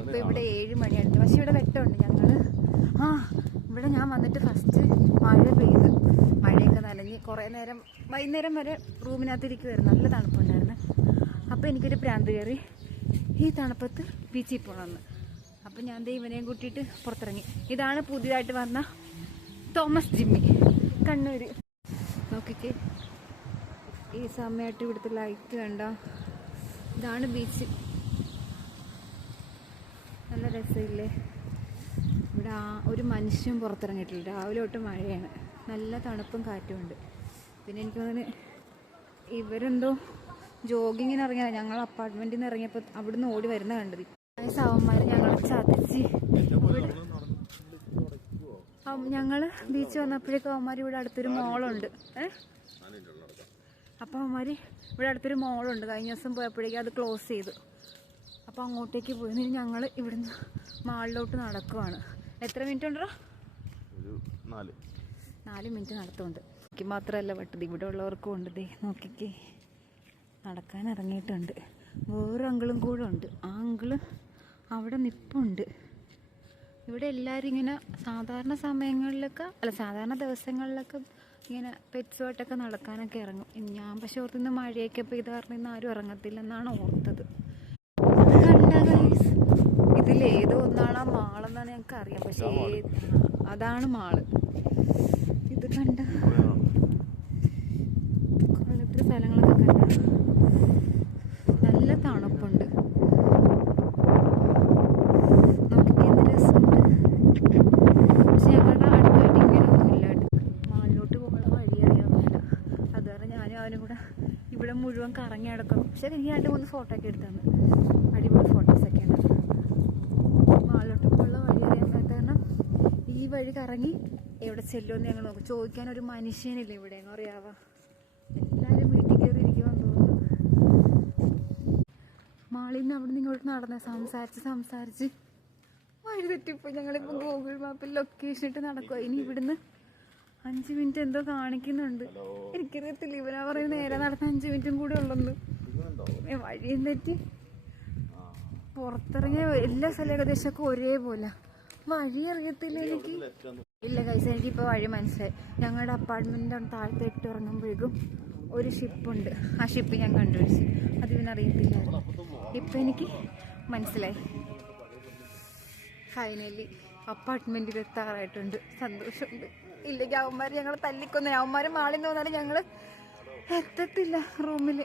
ഇപ്പൊ ഇവിടെ 7 മണിയാണ്. പക്ഷെ ഇവിടെ വെട്ടമുണ്ട്. ഇവിടെ ഞാൻ വന്നിട്ട് ഫസ്റ്റ് മഴ പെയ്ത്, മഴയൊക്കെ നനഞ്ഞ് കുറേ നേരം വൈകുന്നേരം വരെ റൂമിനകത്തിരിക്കുമായിരുന്നു. നല്ല തണുപ്പുണ്ടായിരുന്നു. അപ്പോൾ എനിക്കൊരു ഭ്രാന്ത് കയറി ഈ തണുപ്പത്ത് ബീച്ചിൽ പോകണമെന്ന്. അപ്പം ഞാൻ ഇവനെയും കൂട്ടിയിട്ട് പുറത്തിറങ്ങി. ഇതാണ് പുതിയതായിട്ട് വന്ന തോമസ് ജിമ്മി, കണ്ണൂർ. നോക്കിക്കേ, ഈ സമയമായിട്ട് ഇവിടുത്തെ ലൈറ്റ് കണ്ട. ഇതാണ് ബീച്ച്. നല്ല രസമില്ലേ? ഇവിടെ ഒരു മനുഷ്യൻ പുറത്തിറങ്ങിയിട്ടില്ല. രാവിലെ തൊട്ട് മഴയാണ്, നല്ല തണുപ്പും കാറ്റുമുണ്ട്. പിന്നെ എനിക്ക് തോന്നുന്നു ഇവരെന്തോ ജോഗിങ്ങിന് ഇറങ്ങിയാണ്. ഞങ്ങൾ അപ്പാർട്ട്മെൻറ്റിൽ നിന്ന് ഇറങ്ങിയപ്പോൾ അവിടുന്ന് ഓടി വരുന്ന കണ്ടത്. സാവന്മാർ ഞങ്ങളെ ചതിച്ച് ഞങ്ങൾ ബീച്ച് വന്നപ്പോഴേക്കും അവന്മാർ ഇവിടെ അടുത്തൊരു മോളുണ്ട്. അപ്പോൾ അവന്മാർ ഇവിടെ അടുത്തൊരു മോളുണ്ട്. കഴിഞ്ഞ ദിവസം പോയപ്പോഴേക്കും അത് ക്ലോസ് ചെയ്തു. അപ്പോൾ അങ്ങോട്ടേക്ക് പോയി. ഞങ്ങൾ ഇവിടുന്ന് മാളിലോട്ട് നടക്കുവാണ്. എത്ര മിനിറ്റ് ഉണ്ടോ? 4 മിനിറ്റ് നടത്തുന്നുണ്ട്. എനിക്ക് മാത്രമല്ല പട്ടത്, ഇവിടെ ഉള്ളവർക്കും ഉണ്ട്. ദേ നോക്കിക്കേ, നടക്കാൻ ഇറങ്ങിയിട്ടുണ്ട്. വേറെ അങ്കിളും കൂടെ ഉണ്ട്. ആ അങ്കിള് അവിടെ നിൽപ്പുണ്ട്. ഇവിടെ എല്ലാവരും ഇങ്ങനെ സാധാരണ സമയങ്ങളിലൊക്കെ സാധാരണ ദിവസങ്ങളിലൊക്കെ ഇങ്ങനെ പെറ്റ്സുമായിട്ടൊക്കെ നടക്കാനൊക്കെ ഇറങ്ങും. ഞാൻ പക്ഷെ ഓർത്തുനിന്ന് മഴയൊക്കെ പെയ്ത് കാരണം ഇന്ന് ആരും ഇറങ്ങത്തില്ലെന്നാണ് ഓർത്തത്. ഇതിലേതോ ഒന്നാണ് മാളെന്നാണ് ഞങ്ങൾക്ക് അറിയാം. പക്ഷെ അതാണ് മാള്. ഇത് കണ്ട കൊള്ളത്തെ സ്ഥലങ്ങളൊക്കെ കണ്ട. നല്ല തണുപ്പുണ്ട്. നമുക്ക് എന്ത് രസമുണ്ട്. പക്ഷെ ഞങ്ങളുടെ അടുത്തായിട്ട് ഇങ്ങനെയൊന്നും ഇല്ല. മാളിലോട്ട് പോകുന്ന വഴി അറിയാൻ വേണ്ട. അത് കാരണം ഞാനും അവനും കൂടെ ഇവിടെ മുഴുവൻ കറങ്ങി നടക്കും. പക്ഷെ എനിക്ക് 2-3 ഫോട്ടോ ഒക്കെ എടുത്താണ്. അടിപൊളി ഫോട്ടോസൊക്കെ ഉണ്ട്. മാളിലോട്ട് പോകുന്ന വഴി അറിയാൻ പറ്റാത്ത കാരണം ഈ വഴി കറങ്ങി എവിടെ ചെല്ലുമെന്ന് ഞങ്ങൾ നോക്കും. ചോദിക്കാൻ ഒരു മനുഷ്യനില്ല ഇവിടെ, എന്ന് പറയാവാ. എല്ലാവരും വീട്ടിൽ കയറി ഇരിക്കുമെന്ന് തോന്നുന്നു. മാളിൽ നിന്ന് അവിടെ നിന്ന് ഇങ്ങോട്ട് നടന്ന സംസാരിച്ച് വഴി തെറ്റിപ്പോയി. ഞങ്ങളിപ്പോൾ ഗൂഗിൾ മാപ്പിൽ ലൊക്കേഷൻ ഇട്ട് നടക്കുക. ഇനി ഇവിടുന്ന് 5 മിനിറ്റ് എന്തോ കാണിക്കുന്നുണ്ട്. എനിക്കറിയത്തില്ല. ഇവരാ പറയുന്നത് നേരെ നടന്ന 5 മിനിറ്റും കൂടെ ഉള്ളെന്ന്. വഴിയും തെറ്റി പുറത്തിറങ്ങിയ എല്ലാ സ്ഥലം ഏകദേശമൊക്കെ ഒരേപോലെ. വഴി അറിയത്തില്ല എനിക്ക്. ഇല്ല കൈസ, എനിക്കിപ്പോൾ വഴി മനസ്സിലായി. ഞങ്ങളുടെ അപ്പാർട്ട്മെൻറ്റിൻ്റെ താഴത്തെ ഇട്ട് ഇറങ്ങുമ്പോഴേക്കും ഒരു ഷിപ്പുണ്ട്. ആ ഷിപ്പ് ഞാൻ കണ്ടുപിടിച്ചു. അത് ഇവനറിയത്തില്ലായിരുന്നു. ഇപ്പം എനിക്ക് മനസ്സിലായി. ഫൈനലി അപ്പാർട്ട്മെൻറ്റിൽ എത്താറായിട്ടുണ്ട്. സന്തോഷമുണ്ട്. ഇല്ലെങ്കിൽ അവന്മാർ ഞങ്ങൾ തല്ലിക്കൊന്നു. അവന്മാർ മാളിൽ നിന്ന് വന്നാലും ഞങ്ങൾ എത്തത്തില്ല റൂമിൽ.